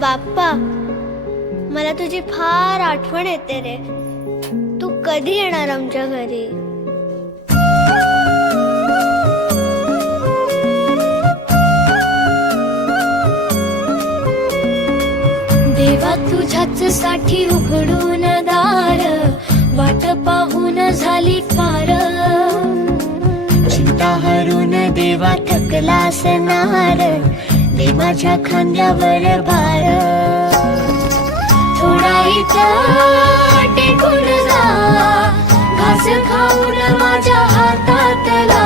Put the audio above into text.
बाप्पा, मला तुझी फार आठवण येते रे. तू कधी येणार आमच्या घरी? देवा तुझ्याच साठी उघडून दार, वाट पाहून झाली फार. चिंता हरून देवा थकला असणार, दे माझ्या खांद्यावर भार. थोडा इथं टेकून जा, घास खाऊन माझ्या हातातला.